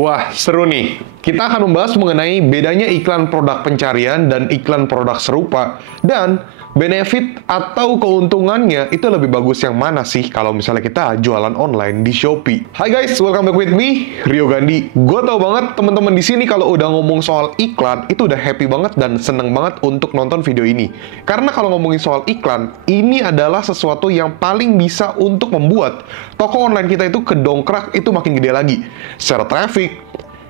Wah, seru nih. Kita akan membahas mengenai bedanya iklan produk pencarian dan iklan produk serupa. Dan benefit atau keuntungannya itu lebih bagus yang mana sih kalau misalnya kita jualan online di Shopee. Hai guys, welcome back with me, Rio Gandhi. Gue tau banget teman-teman di sini kalau udah ngomong soal iklan, itu udah happy banget dan seneng banget untuk nonton video ini. Karena kalau ngomongin soal iklan, ini adalah sesuatu yang paling bisa untuk membuat toko online kita itu kedongkrak itu makin gede lagi. Secara traffic,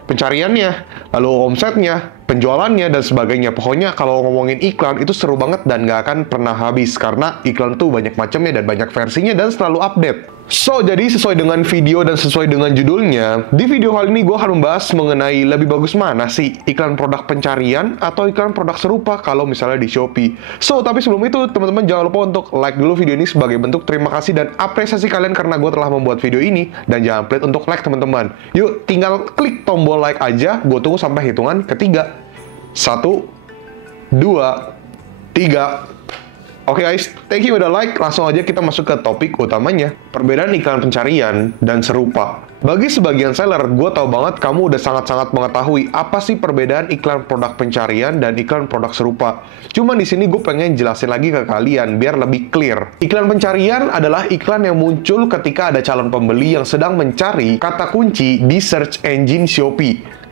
pencariannya, lalu omsetnya, penjualannya, dan sebagainya. Pokoknya kalau ngomongin iklan itu seru banget dan nggak akan pernah habis karena iklan tuh banyak macamnya dan banyak versinya dan selalu update. So, jadi sesuai dengan video dan sesuai dengan judulnya, di video kali ini gue akan membahas mengenai lebih bagus mana sih iklan produk pencarian atau iklan produk serupa kalau misalnya di Shopee. So, tapi sebelum itu teman-teman jangan lupa untuk like dulu video ini sebagai bentuk terima kasih dan apresiasi kalian karena gue telah membuat video ini, dan jangan pelit untuk like teman-teman. Yuk, tinggal klik tombol like aja, gue tunggu sampai hitungan ketiga. 1, 2, 3. Oke guys, thank you udah like. Langsung aja kita masuk ke topik utamanya. Perbedaan iklan pencarian dan serupa. Bagi sebagian seller, gue tahu banget kamu udah sangat-sangat mengetahui apa sih perbedaan iklan produk pencarian dan iklan produk serupa. Cuman di sini gue pengen jelasin lagi ke kalian biar lebih clear. Iklan pencarian adalah iklan yang muncul ketika ada calon pembeli yang sedang mencari kata kunci di search engine Shopee.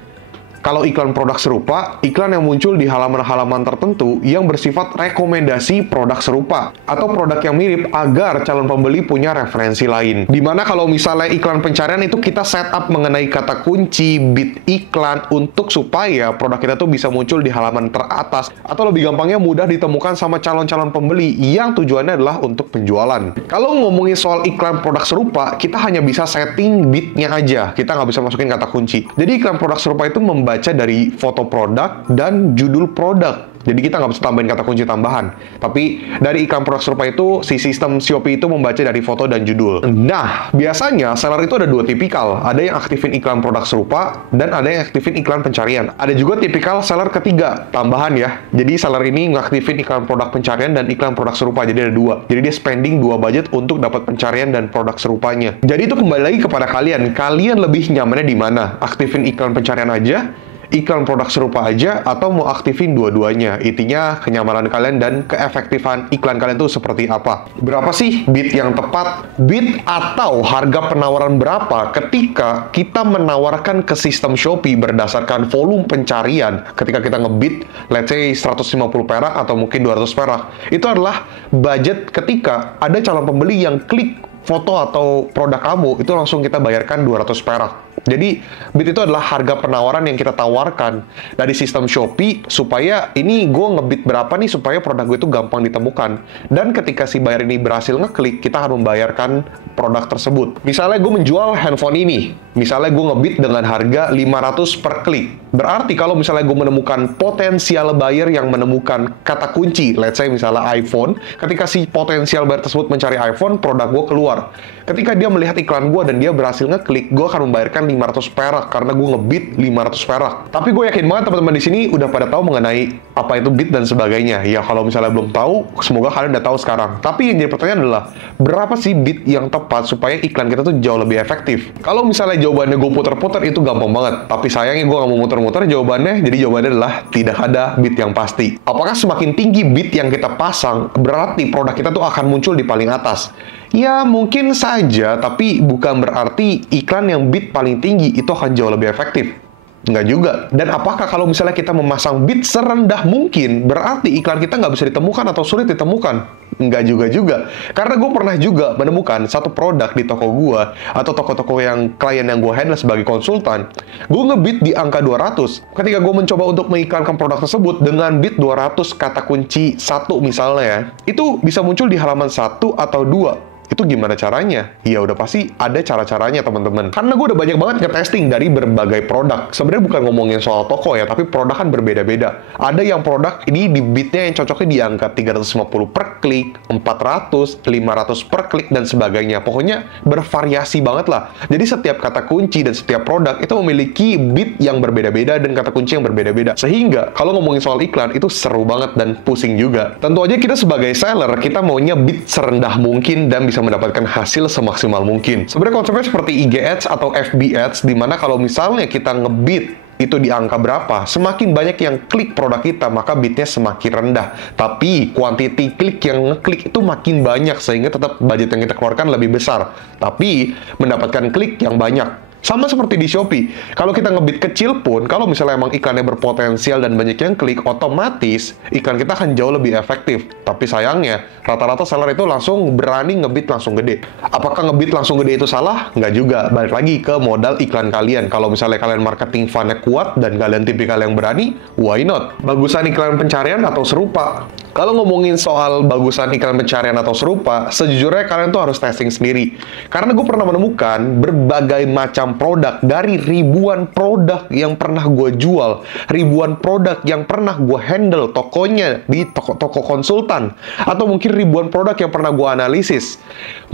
Kalau iklan produk serupa, iklan yang muncul di halaman-halaman tertentu yang bersifat rekomendasi produk serupa atau produk yang mirip agar calon pembeli punya referensi lain. Dimana kalau misalnya iklan pencarian itu kita setup mengenai kata kunci, bid iklan untuk supaya produk kita tuh bisa muncul di halaman teratas atau lebih gampangnya mudah ditemukan sama calon-calon pembeli yang tujuannya adalah untuk penjualan. Kalau ngomongin soal iklan produk serupa, kita hanya bisa setting bidnya aja. Kita nggak bisa masukin kata kunci. Jadi iklan produk serupa itu membaca dari foto produk dan judul produk. Jadi kita nggak bisa tambahin kata kunci tambahan. Tapi dari iklan produk serupa itu, si sistem Shopee itu membaca dari foto dan judul. Nah, biasanya seller itu ada dua tipikal. Ada yang aktifin iklan produk serupa, dan ada yang aktifin iklan pencarian. Ada juga tipikal seller ketiga, tambahan ya. Jadi seller ini ngaktifin iklan produk pencarian dan iklan produk serupa. Jadi ada dua. Jadi dia spending dua budget untuk dapat pencarian dan produk serupanya. Jadi itu kembali lagi kepada kalian. Kalian lebih nyamannya di mana? Aktifin iklan pencarian aja, iklan produk serupa aja, atau mau aktifin dua-duanya? Intinya kenyamanan kalian dan keefektifan iklan kalian tuh seperti apa. Berapa sih bid yang tepat? Bid atau harga penawaran berapa ketika kita menawarkan ke sistem Shopee berdasarkan volume pencarian. Ketika kita ngebid, let's say 150 perak atau mungkin 200 perak. Itu adalah budget ketika ada calon pembeli yang klik foto atau produk kamu, itu langsung kita bayarkan 200 perak. Jadi, bid itu adalah harga penawaran yang kita tawarkan dari sistem Shopee supaya ini gue ngebid berapa nih supaya produk gue itu gampang ditemukan. Dan ketika si buyer ini berhasil ngeklik, kita akan membayarkan produk tersebut. Misalnya gue menjual handphone ini. Misalnya gue ngebid dengan harga 500 per klik. Berarti kalau misalnya gue menemukan potensial buyer yang menemukan kata kunci, let's say misalnya iPhone, ketika si potensial buyer tersebut mencari iPhone, produk gue keluar. Ketika dia melihat iklan gue dan dia berhasil ngeklik, gue akan membayarkan 500 perak karena gue ngebid 500 perak. Tapi gue yakin banget teman-teman di sini udah pada tahu mengenai apa itu bid dan sebagainya. Ya kalau misalnya belum tahu, semoga kalian udah tahu sekarang. Tapi yang jadi pertanyaan adalah, berapa sih bid yang tepat supaya iklan kita tuh jauh lebih efektif? Kalau misalnya jawabannya gue puter-puter, itu gampang banget. Tapi sayangnya gue nggak mau muter-muter jawabannya, jadi jawabannya adalah tidak ada bid yang pasti. Apakah semakin tinggi bid yang kita pasang, berarti produk kita tuh akan muncul di paling atas? Ya mungkin saja, tapi bukan berarti iklan yang bid paling tinggi itu akan jauh lebih efektif. Nggak juga. Dan apakah kalau misalnya kita memasang bid serendah mungkin, berarti iklan kita nggak bisa ditemukan atau sulit ditemukan? Nggak juga. Karena gue pernah juga menemukan satu produk di toko gue, atau toko-toko yang klien yang gue handle sebagai konsultan. Gue ngebid di angka 200. Ketika gue mencoba untuk mengiklankan produk tersebut dengan bid 200 kata kunci 1 misalnya ya, itu bisa muncul di halaman 1 atau 2. Itu gimana caranya? Ya udah pasti ada cara-caranya teman-teman. Karena gue udah banyak banget nge-testing dari berbagai produk. Sebenarnya bukan ngomongin soal toko ya, tapi produk kan berbeda-beda. Ada yang produk ini di bidnya yang cocoknya di angka 350 per klik, 400, 500 per klik, dan sebagainya. Pokoknya bervariasi banget lah. Jadi setiap kata kunci dan setiap produk itu memiliki bid yang berbeda-beda dan kata kunci yang berbeda-beda. Sehingga kalau ngomongin soal iklan itu seru banget dan pusing juga. Tentu aja kita sebagai seller, kita maunya bid serendah mungkin dan bisa bisa mendapatkan hasil semaksimal mungkin. Sebenarnya konsepnya seperti IG Ads atau FB Ads, dimana kalau misalnya kita ngebid itu di angka berapa, semakin banyak yang klik produk kita, maka bidnya semakin rendah. Tapi quantity klik yang ngeklik itu makin banyak, sehingga tetap budget yang kita keluarkan lebih besar. Tapi mendapatkan klik yang banyak. Sama seperti di Shopee, kalau kita ngebid kecil pun, kalau misalnya emang iklannya berpotensial dan banyak yang klik, otomatis iklan kita akan jauh lebih efektif. Tapi sayangnya, rata-rata seller itu langsung berani ngebid langsung gede. Apakah ngebid langsung gede itu salah? Nggak juga. Balik lagi ke modal iklan kalian. Kalau misalnya kalian marketing fund-nya kuat dan kalian tipikal yang berani, why not? Bagusan iklan pencarian atau serupa? Kalau ngomongin soal bagusan iklan pencarian atau serupa, sejujurnya kalian tuh harus testing sendiri. Karena gue pernah menemukan berbagai macam produk, dari ribuan produk yang pernah gue jual, ribuan produk yang pernah gue handle tokonya di toko konsultan, atau mungkin ribuan produk yang pernah gue analisis.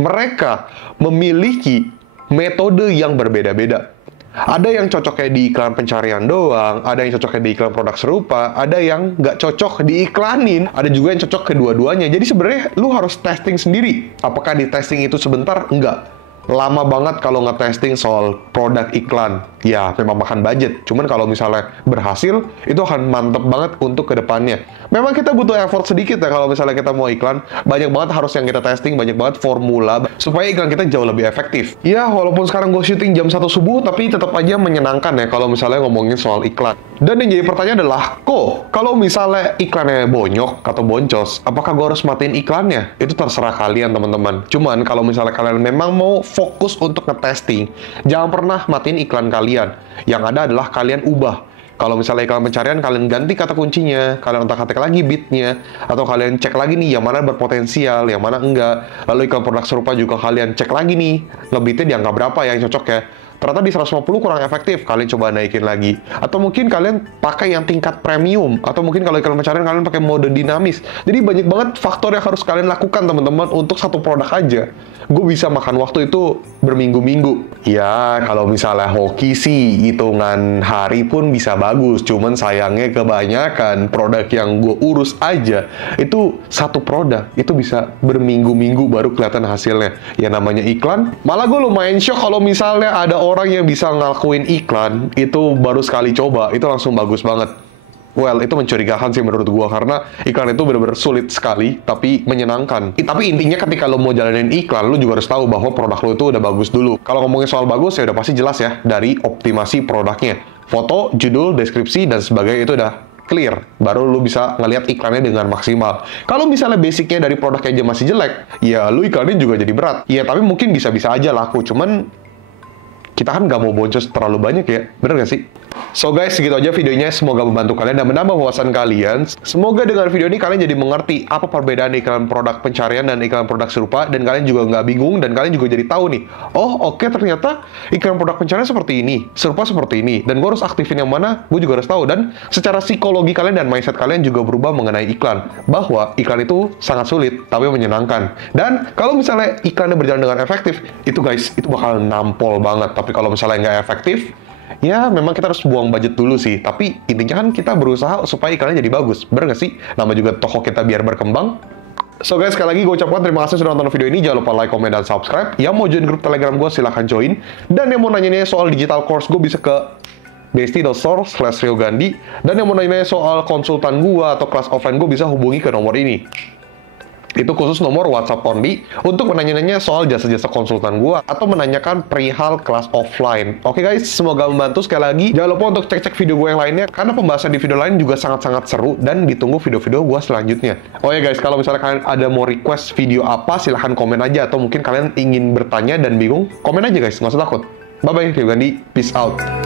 Mereka memiliki metode yang berbeda-beda. Ada yang cocoknya di iklan pencarian doang, ada yang cocoknya di iklan produk serupa, ada yang nggak cocok diiklanin, ada juga yang cocok kedua-duanya. Jadi sebenarnya lu harus testing sendiri. Apakah di testing itu sebentar? Enggak. Lama banget kalau nge-testing soal produk iklan. Ya, memang makan budget. Cuman kalau misalnya berhasil, itu akan mantep banget untuk kedepannya. Memang kita butuh effort sedikit ya kalau misalnya kita mau iklan. Banyak banget harus yang kita testing, banyak banget formula, supaya iklan kita jauh lebih efektif. Ya, walaupun sekarang gue syuting jam 1 subuh, tapi tetap aja menyenangkan ya kalau misalnya ngomongin soal iklan. Dan yang jadi pertanyaan adalah, kok kalau misalnya iklannya bonyok atau boncos, apakah gue harus matiin iklannya? Itu terserah kalian, teman-teman. Cuman kalau misalnya kalian memang mau fokus untuk nge-testing, jangan pernah matiin iklan kalian. Yang ada adalah kalian ubah. Kalau misalnya iklan pencarian, kalian ganti kata kuncinya, kalian otak-atik lagi bitnya, atau kalian cek lagi nih yang mana berpotensial, yang mana enggak. Lalu iklan produk serupa juga kalian cek lagi nih, ngebitnya di angka berapa yang cocok ya. Ternyata di 150 kurang efektif, kalian coba naikin lagi. Atau mungkin kalian pakai yang tingkat premium, atau mungkin kalau iklan pencarian kalian pakai mode dinamis. Jadi banyak banget faktor yang harus kalian lakukan, teman-teman, untuk satu produk aja. Gue bisa makan waktu itu berminggu-minggu. Ya, kalau misalnya hoki sih, hitungan hari pun bisa bagus. Cuman sayangnya kebanyakan produk yang gue urus aja, itu satu produk, itu bisa berminggu-minggu baru kelihatan hasilnya. Ya namanya iklan, malah gue lumayan shock kalau misalnya ada orang yang bisa ngelakuin iklan, itu baru sekali coba, itu langsung bagus banget. Well, itu mencurigakan sih menurut gua, karena iklan itu benar-benar sulit sekali, tapi menyenangkan. Tapi intinya ketika lo mau jalanin iklan, lo juga harus tahu bahwa produk lo itu udah bagus dulu. Kalau ngomongin soal bagus, ya udah pasti jelas ya, dari optimasi produknya. Foto, judul, deskripsi, dan sebagainya itu udah clear. Baru lo bisa ngelihat iklannya dengan maksimal. Kalau misalnya basicnya dari produknya aja masih jelek, ya lo iklannya juga jadi berat. Ya, tapi mungkin bisa-bisa aja laku, cuman kita kan nggak mau boncos terlalu banyak ya, bener nggak sih? So guys, segitu aja videonya. Semoga membantu kalian dan menambah wawasan kalian. Semoga dengan video ini kalian jadi mengerti apa perbedaan iklan produk pencarian dan iklan produk serupa. Dan kalian juga nggak bingung, dan kalian juga jadi tahu nih, oh oke, ternyata iklan produk pencarian seperti ini, serupa seperti ini. Dan gue harus aktifin yang mana, gue juga harus tahu. Dan secara psikologi kalian dan mindset kalian juga berubah mengenai iklan. Bahwa iklan itu sangat sulit, tapi menyenangkan. Dan kalau misalnya iklannya berjalan dengan efektif, itu guys, itu bakal nampol banget. Tapi kalau misalnya nggak efektif, ya memang kita harus buang budget dulu sih. Tapi intinya kan kita berusaha supaya iklannya jadi bagus. Bener nggak sih? Nama juga toko kita biar berkembang. So guys, sekali lagi gue ucapkan terima kasih sudah nonton video ini. Jangan lupa like, komen, dan subscribe. Yang mau join grup Telegram gue, silahkan join. Dan yang mau nanya-nanya soal digital course gue, bisa ke bestie.store/riogandhi. Dan yang mau nanya-nanya soal konsultan gue atau kelas offline gue, bisa hubungi ke nomor ini. Itu khusus nomor WhatsApp only untuk menanya-nanya soal jasa-jasa konsultan gua atau menanyakan perihal kelas offline. Oke guys, semoga membantu. Sekali lagi, jangan lupa untuk cek-cek video gue yang lainnya, karena pembahasan di video lain juga sangat-sangat seru, dan ditunggu video-video gua selanjutnya. Oh ya guys, kalau misalnya kalian ada mau request video apa, silahkan komen aja. Atau mungkin kalian ingin bertanya dan bingung, komen aja guys, nggak usah takut. Bye-bye, Rio Gandhi. Peace out.